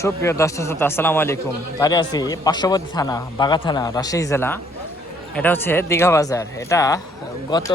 সুপ্রিয় দর্শক শ্রোতা, আসসালামু আলাইকুম। দাঁড়িয়ে আছি পার্শ্ববর্তী থানা, বাগা থানা, রাজশাহী জেলা। এটা হচ্ছে দীঘা বাজার। এটা গত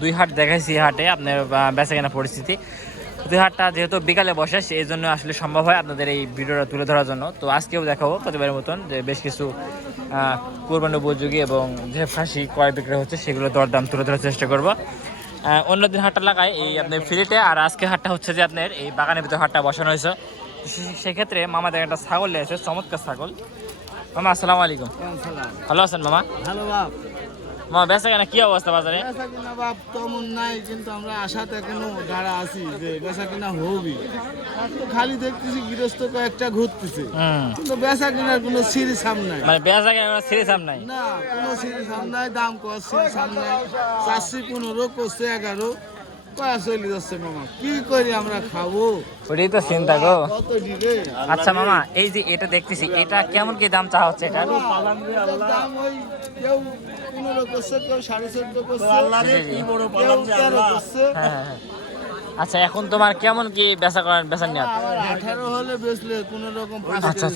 দুই হাট দেখাইছি, হাটে আপনার বেচা কেনা পরিস্থিতি। দুই হাটটা যেহেতু বিকালে বসে, এই জন্য আসলে সম্ভব হয় আপনাদের এই ভিডিওটা তুলে ধরার জন্য। তো আজকেও দেখাবো প্রতিবারের মতন যে বেশ কিছু কোরবানি উপযোগী এবং যে খাসি ক্রয় বিক্রয় হচ্ছে সেগুলো দরদাম তুলে ধরার চেষ্টা করবো। অন্যদিন হাটটা লাগায় এই আপনার ফ্রিতে, আর আজকে হাটটা হচ্ছে যে আপনার এই বাগানের ভিতরে হাটটা বসানো হয়েছে। সেক্ষেত্রে মামাদের একটা ছাগল নিয়েছে, চমৎকার ছাগল। মামা আসসালামু আলাইকুম। ভালো আছেন মামা? হ্যালো বাপ। মামা বেচা কেনা কি অবস্থা বাজারে? বেচা কিনা বাপ তেমন নাই, কিন্তু আমরা আশাতে এখনো দাঁড়া আছি যে বেচা কিনা হবি। তো খালি দেখতেছি গৃহস্থ কয়েকটা ঘুরতেছে, কিন্তু বেচা কিনার কোনো সিঁড়ি সাম নাই। মানে বেচা কেনা সিরিজ আম নাই? না, কোনো সিঁড়ি সাম নাই। দাম কর সিঁড়ি সাম নাই। 415 করছে 11 কয়া চলে যাচ্ছে মামা। কি করি আমরা খাবো? ওটাই তো চিন্তা গো। কত দিবে? আচ্ছা মামা, এই যে এটা দেখতেছি, এটা কেমন কি দাম চাওয়া হচ্ছে? এটা দাম ওই কেউ 15 করছে, কেউ 14.5 করছে, কেউ 13 করছে। হ্যাঁ। আচ্ছা, এখন তোমার কেমন কি বেচা করার বেচা নিয়ে? আমার 18 হলে বেচলে কোনো রকম। আচ্ছা,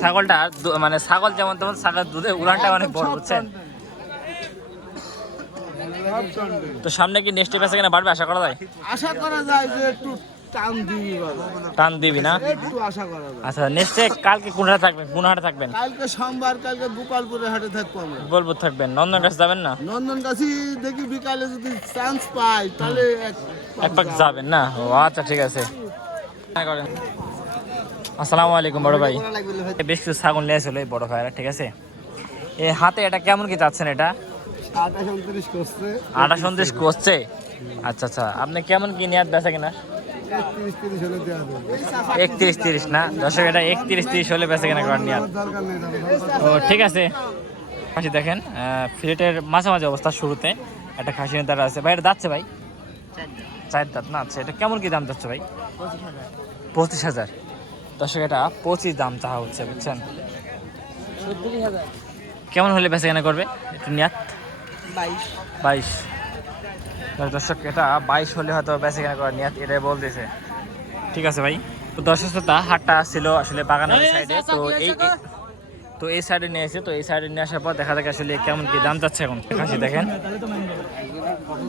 ছাগলটা মানে ছাগল যেমন তেমন, ছাগল দুধে উড়ানটা অনেক বড়, বুঝছেন? তো সামনে কি নেক্সট বেচা কেনা বাড়বে আশা করা যায়? আশা করা যায় যে একটু টান দিবি বাবা। টান দিবি না? একটু আশা করা যায়। আচ্ছা, নেক্সটে কালকে কোন হাটে থাকবেন? কোন হাটে থাকবেন? কালকে সোমবার, কালকে গোপালপুরে হাটে থাকবো আমরা। বলবো থাকবেন। নন্দন কাছে যাবেন না? নন্দনকাছি দেখি বিকালে যদি চান্স পাই তাহলে এক পাক যাবেন না? ও আচ্ছা, ঠিক আছে। আসসালামু আলাইকুম বড় ভাই। বেশ কিছু ছাগল নিয়ে আসলে বড় ভাইরা, ঠিক আছে। এই হাতে এটা কেমন কি যাচ্ছেন? এটা 28-29 করছে। 28-29 করছে। আচ্ছা, আপনি কেমন কি নিয়াত বেচা কিনা? 31-30 হলে দেওয়া যাবে। 31-30 না দর্শক, এটা 31-30 হলে বেচা কেনা করার নিয়াত। দরকার নেই ও ঠিক আছে। খাসি দেখেন, ফিলেটের মাঝামাঝি অবস্থা, শুরুতে একটা খাসি নেতারা আছে ভাই। এটা যাচ্ছে ভাই 4 দাঁত না? আচ্ছা, এটা কেমন কি দাম যাচ্ছে ভাই? 25,000। দর্শক, এটা 25 দাম চাওয়া হচ্ছে, বুঝছেন? কেমন হলে বেচা কেনা করবে একটু নিয়াত? 22। দর্শক, এটা 22 হলে হয়তো বেচা কেনা করার নিয়াত, এটাই বলতেছে। ঠিক আছে ভাই। তো দর্শক শ্রোতা, হাটটা ছিল আসলে বাগানের সাইডে, তো এই সাইডে নিয়ে এসে, তো এই সাইডে নিয়ে আসার পর দেখা যাক আসলে কেমন কি দাম যাচ্ছে এখন। খাসি দেখেন।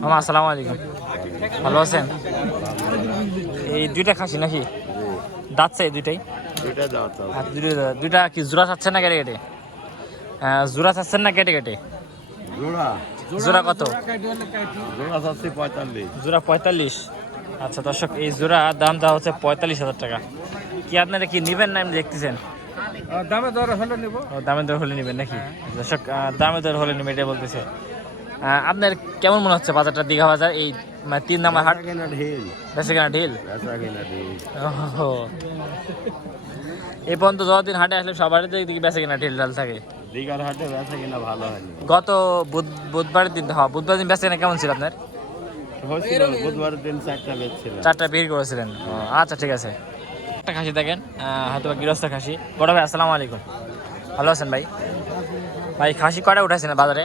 মামা আসসালামু আলাইকুম, ভালো আছেন? এই দুইটা খাসি নাকি দাঁতছে? এই দুইটাই দুইটা কি জোড়া চাচ্ছেন না কেটে কেটে? জোড়া চাচ্ছেন না কেটে কেটে? জোড়া কত? জোড়া 45। আচ্ছা দর্শক, এই জোড়া দাম দেওয়া হচ্ছে 45,000 টাকা। কি আপনারা কি নিবেন না এমনি দেখতেছেন? দামে দর হলে নিব। দামে দর হলে নিবেন নাকি? দর্শক, দামে দর হলে নিবে এটা বলতেছে। আপনার কেমন মনে হচ্ছে বাজারটা, দীঘা বাজার এই 3 নাম্বার হাট? বেচা কেনা ঢিল। এই পর্যন্ত যতদিন হাটে আসলে সবারই তো দিকে বেচা কেনা ঢিল ঢাল থাকে। দীঘার হাটে বেচা কিনা ভালো হয়নি। গত বুধবারের দিন, বুধবার দিন বেচা কেনা কেমন ছিল আপনার? হয়েছিল বুধবারের দিন 4টা বেচছিল। 4টা বিক্রি করেছিলেন? আচ্ছা, ঠিক আছে। একটা খাসি দেখেন, হয়তো গৃহস্থ খাসি। বড় ভাই আসসালামু আলাইকুম, ভালো আছেন ভাই? ভাই খাসি কটা উঠাইছেন বাজারে?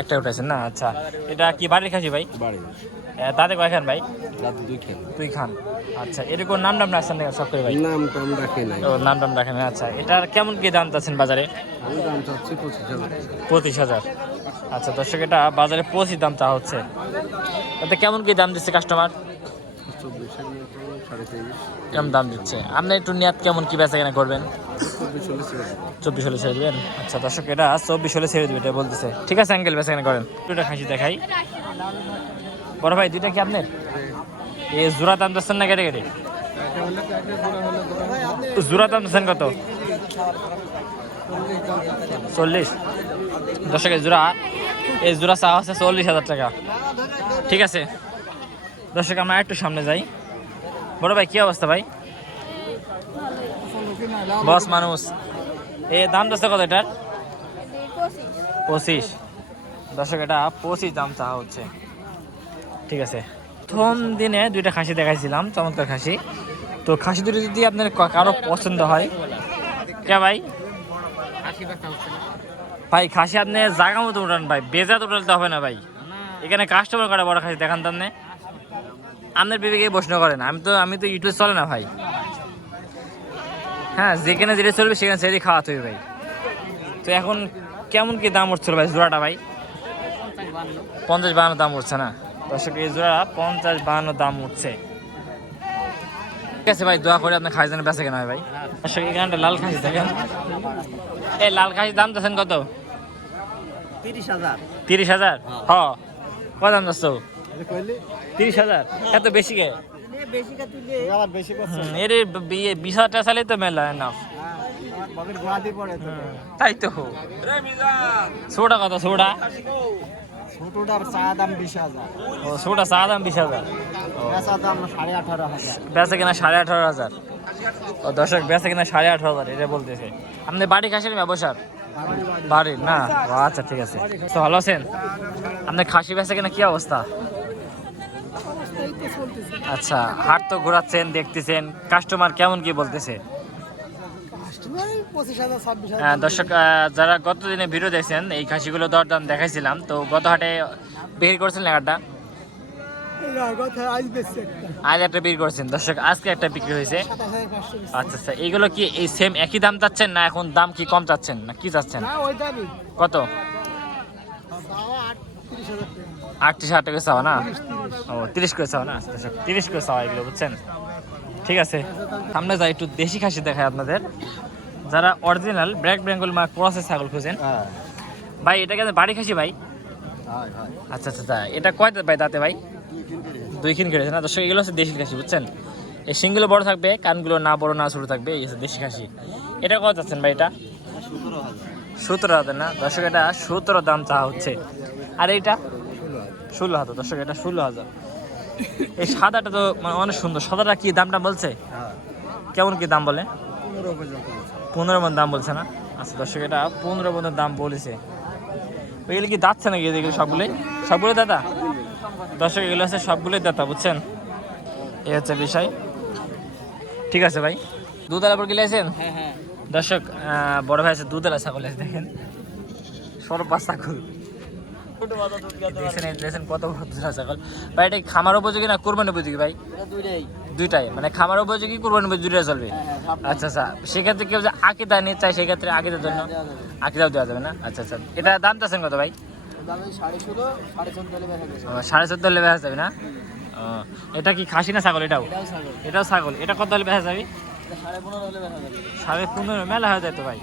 একটা উঠাইছেন না? আচ্ছা, এটা কি বাড়ির খাসি ভাই? তাতে কয় খান ভাই? 2 খান। আচ্ছা, এরকম নাম টাম রাখছেন না সব করে ভাই? নাম টাম রাখে নাই। ও, নাম টাম রাখেন। আচ্ছা, এটার কেমন কি দাম চাচ্ছেন বাজারে? আমি দাম চাচ্ছি 25,000। 25,000। আচ্ছা দর্শক, এটা বাজারে 25 দাম চাওয়া হচ্ছে। তাতে কেমন কি দাম দিচ্ছে কাস্টমার? 24-এর মতো, 23.5 কেমন দাম দিচ্ছে? আপনি একটু নিয়াত কেমন কি বেচা কেনা করবেন? 24 হলে ছেড়ে দেব। 24 হলে ছেড়ে দেবেন? আচ্ছা দর্শক, এটা 24 হলে ছেড়ে দেবে, এটা বলতেছে। ঠিক আছে আঙ্কেল, বেচা কেনা করেন। দুটা খাসি দেখাই। বড় ভাই, দুইটা কি আপনার? এই জোড়া দাম দিচ্ছেন না কেটে কেটে? জোড়া দাম দিচ্ছেন কত? 40। দর্শক, এই জোড়া চাওয়া হচ্ছে 40,000 টাকা। ঠিক আছে দর্শক, আমরা একটু সামনে যাই। বড় ভাই, কি অবস্থা ভাই? বস মানুষ, এই দাম দিচ্ছে কত এটার? 25। দর্শক, এটা 25 দাম চাওয়া হচ্ছে। ঠিক আছে। প্রথম দিনে দুইটা খাসি দেখাইছিলাম, চমৎকার খাসি। তো খাসি দুটো যদি আপনার কারো পছন্দ হয়, কে ভাই? ভাই খাসি আপনি জায়গা মতো উঠান ভাই, বেজা তো উঠাতে হবে না ভাই। এখানে কাস্টমার করে বড় খাসি দেখান, তার আপনার বিবেকে প্রশ্ন করেন। আমি তো ইউটিউব চলে না ভাই। হ্যাঁ, যেখানে যেটা চলবে সেখানে সেটাই খাওয়াতে হবে ভাই। তো এখন কেমন কি দাম উঠছিল ভাই জোড়াটা ভাই? 50-52 দাম উঠছে না দর্শক, এই জোড়া 50-52 দাম উঠছে। ঠিক আছে ভাই, দোয়া করে আপনার খাসি যেন বেচা কেনা হয় ভাই। দর্শক এখানটা লাল খাসি দেখেন, এই লাল খাসির দাম চাচ্ছেন কত? 30,000 30,000? হ, কত দাম চাচ্ছ? 30,000? এত বেশি কে? এর 20,000 টাকা চাইলেই তো মেলা না। তাই তো। সোডা কত? সোডা ছোটটার চা দাম 20,000, ও, সোডা চা দাম 20,000, বেচা দাম 18,500। বেচা কিনা 18,500। ও দর্শক, বেচা কিনা 18,500 এটা বলতেছে। আপনি বাড়ি খাসির ব্যবসার? বাড়ির না? ও আচ্ছা, ঠিক আছে। তো ভালো আছেন? আপনার খাসি বেচা কিনা কি অবস্থা? আচ্ছা, হাট তো ঘোরাচ্ছেন, দেখতেছেন, কাস্টমার কেমন কি বলতেছে? হ্যাঁ দর্শক, যারা গত দিনে ভিডিও দেখছেন এই খাসিগুলো দরদাম দেখাইছিলাম, তো গত হাটে বিক্রি করছিলেন একটা, আজ একটা বিক্রি করছেন দর্শক, আজকে একটা বিক্রি হয়েছে। আচ্ছা আচ্ছা, এইগুলো কি এই সেম একই দাম চাচ্ছেন না এখন দাম কি কম চাচ্ছেন না কি চাচ্ছেন? কত? 38,000 টাকা চাওয়া না? ও, 30 করে চাওয়া না দর্শক, 30 করে চাওয়া এগুলো, বুঝছেন? ঠিক আছে, সামনে যাই, একটু দেশি খাসি দেখায় আপনাদের। যারা অরিজিনাল ব্ল্যাক বেঙ্গল মা ক্রসের ছাগল খুঁজেন ভাই, এটা কিন্তু বাড়ি খাসি ভাই? আচ্ছা আচ্ছা আচ্ছা, এটা কয় দাঁত ভাই? দাঁতে ভাই 2 খিন কেটেছে না দর্শক, এগুলো হচ্ছে দেশি খাসি, বুঝছেন? এই শিংগুলো বড় থাকবে, কানগুলো না বড় না ছোটো থাকবে, এই হচ্ছে দেশি খাসি। এটা কত যাচ্ছেন ভাই? এটা 17,000 না দর্শক, এটা 17 দাম চাওয়া হচ্ছে। আর এইটা 16,000 দর্শক, এটা 16,000। এই সাদাটা তো মানে অনেক সুন্দর, সাদাটা কি দামটা বলছে? কেমন কি দাম বলে? 15 মন দাম বলছে না? আচ্ছা দর্শক, এটা 15 মনের দাম বলেছে। ওইগুলো কি দাঁতছে নাকি? এগুলো সবগুলো দাদা দর্শক, এগুলো হচ্ছে সবগুলোই দাতা, বুঝছেন? এই হচ্ছে বিষয়। ঠিক আছে ভাই, দুধালা পর গেলেছেন দর্শক, বড় ভাই আছে দুধালা ছাগল আছে, দেখেন সরবা ছাগল দেখছেন কত দুধালা ছাগল ভাই। এটা খামার উপযোগী না কোরবানি উপযোগী ভাই? দুইটাই, মানে খামার উপযোগী কোরবানি উপযোগী দুইটাই চলবে। আচ্ছা আচ্ছা, সেক্ষেত্রে কেউ যে আকিদা নিতে চায় সেক্ষেত্রে আকিদার জন্য আকিদাও দেওয়া যাবে না? আচ্ছা আচ্ছা, এটা দাম চাচ্ছেন কত ভাই? 14.5 হলে বেচা যাবে না? এটা কি খাসি না ছাগল? এটাও ছাগল। এটা কত হলে বেচা যাবে? 15.5 মেলা হয়ে যায় তো ভাই।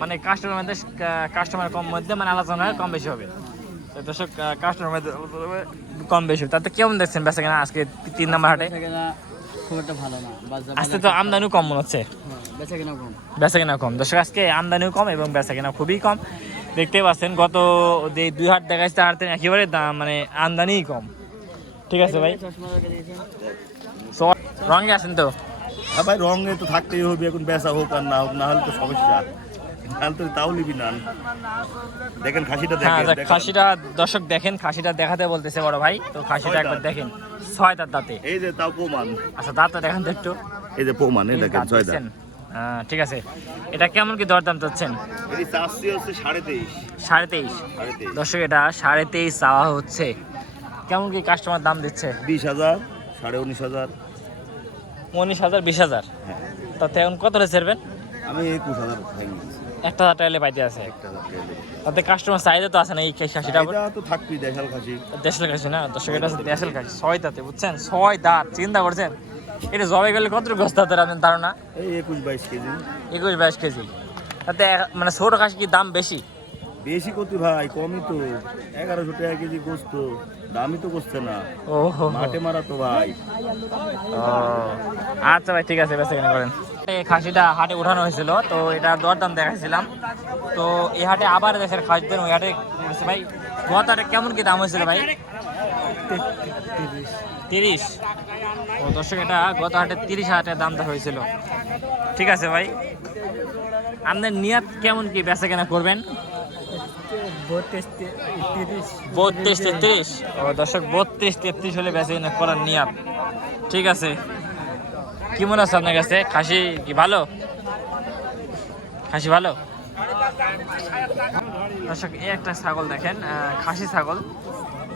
মানে কাস্টমার কম মধ্যে মানে আলোচনা কম বেশি হবে। দর্শক, কাস্টমার মধ্যে কম বেশি হবে। তাতে কেমন দেখছেন বেচা কেনা আজকে 3 নম্বর হাটে? খুব একটা ভালো না, আজকে তো আমদানিও কম মনে হচ্ছে। বেচা কেনা কম দর্শক, আজকে আমদানিও কম এবং বেচা কেনা খুবই কম। দেখতে পাচ্ছেন গত 2 হাট দেখাচ্ছে, হাট একেবারে দাম মানে আমদানিই কম। ঠিক আছে ভাই, রঙে আছেন তো? হ্যাঁ ভাই, রঙে তো থাকতেই হবে, এখন বেচা হোক আর না হোক, না হলে তো সমস্যা, নাহলে তো তাও নিবি না। দেখেন খাসিটা, হ্যাঁ দেখেন খাসিটা দর্শক, দেখেন খাসিটা দেখাতে বলতেছে বড় ভাই, তো খাসিটা একবার দেখেন। 6 দাঁত দাঁতে। এই যে তাও প্রমাণ। আচ্ছা, দাঁতটা দেখেন তো একটু। এই যে প্রমাণ, এই দেখেন 6 দাঁত। ঠিক আছে, এটা কেমন কি দরদাম চাচ্ছেন? এই চাচ্ছি হচ্ছে 23.5। 23.5 দর্শক, এটা 23.5 চাওয়া হচ্ছে। কেমন কি কাস্টমার দাম দিচ্ছে? 20,000, 19,500। 19,000, 20,000। হ্যাঁ, তাতে এখন কত হলে ছাড়বেন? আমি 21,000 ভেঙে দিচ্ছি। 1,000 টাকা পাইতে আছে। 1,000 টাকা। তাতে কাস্টমার চাহিদা তো আছে না এই খাসিটা? এটা তো থাকবি দেশাল খাসি। দেশাল খাসি না দর্শক, এটা হচ্ছে দেশাল খাসি। 6 দাঁতে, বুঝছেন? 6 দাঁত, চিন্তা করছেন? এটা জবাই গেলে কত গোস্ত হাতের আপনার ধারণা? এই 21-22 কেজি। 21-22 কেজি। তাতে মানে ছোট খাসি কি দাম বেশি? বেশি করতে ভাই, কমই তো। 1100 টাকা কেজি গোস্ত, দামই তো করছে না। ও মাঠে মারা তো ভাই। আচ্ছা ভাই, ঠিক আছে, বেঁচে কেনা করেন। এই খাসিটা হাটে উঠানো হয়েছিল, তো এটা দরদাম দেখাইছিলাম। তো এই হাটে আবার দেশের খাসি দেন, ওই হাটে বলেছে ভাই। গত হাটে কেমন কি দাম হয়েছিল ভাই? 30। ও দর্শক, এটা গত হাটে 30,000 টাকা দামটা হয়েছিল। ঠিক আছে ভাই, আপনার নিয়াত কেমন কি বেচা কেনা করবেন? 32-33। ও দর্শক, 32-33 হলে বেচা কেনা করার নিয়াত। ঠিক আছে, কি মনে আছে আপনার কাছে? খাসি কি ভালো? খাসি ভালো দর্শক। এই একটা ছাগল দেখেন, খাসি ছাগল,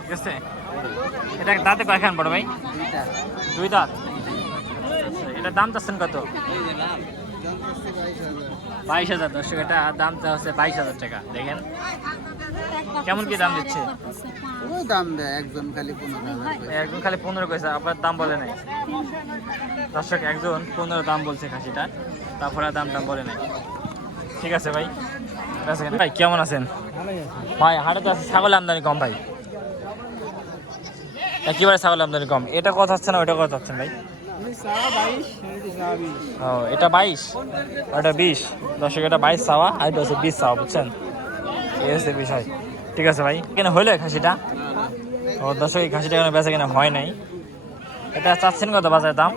ঠিক আছে? এটা দাঁতে কয়খান বড় ভাই? 2 দাঁত। এটা দাম চাচ্ছেন কত? 22,000। দর্শক এটা দামটা হচ্ছে 22,000 টাকা। দেখেন কেমন কি দাম দিচ্ছে? ওই দাম দেয় একজন খালি 15,000। একজন খালি 15 কইছে, আপনার দাম বলে নাই। দর্শক একজন 15 দাম বলছে খাসিটা, তারপরে আর দাম বলে নাই। ঠিক আছে ভাই, ভাই কেমন আছেন? ভাই হাটে তো আছে ছাগল আমদানি কম ভাই, একেবারে ছাগল আমদানি কম। এটা কত হচ্ছে না, ওইটা কত হচ্ছেন ভাই? ও এটা 22, ওটা 20। দর্শক এটা 22 চাওয়া, আর এটা হচ্ছে 20 চাওয়া, বুঝছেন? এই হচ্ছে বিষয়। ঠিক আছে ভাই, কেন হইলো খাসিটা? ও দর্শক এই খাসিটা কেন বেচা কেনা হয় নাই। এটা চাচ্ছেন কত বাজারের দাম?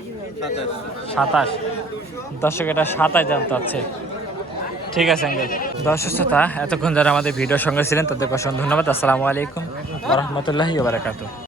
27। দর্শক এটা 27 দাম চাচ্ছে। ঠিক আছে আঙ্কেল। দর্শক শ্রোতা, এতক্ষণ যারা আমাদের ভিডিওর সঙ্গে ছিলেন তাদেরকে অসংখ্য ধন্যবাদ। আসসালামু আলাইকুম ওয়া রাহমাতুল্লাহি ওয়া বারাকাতুহু।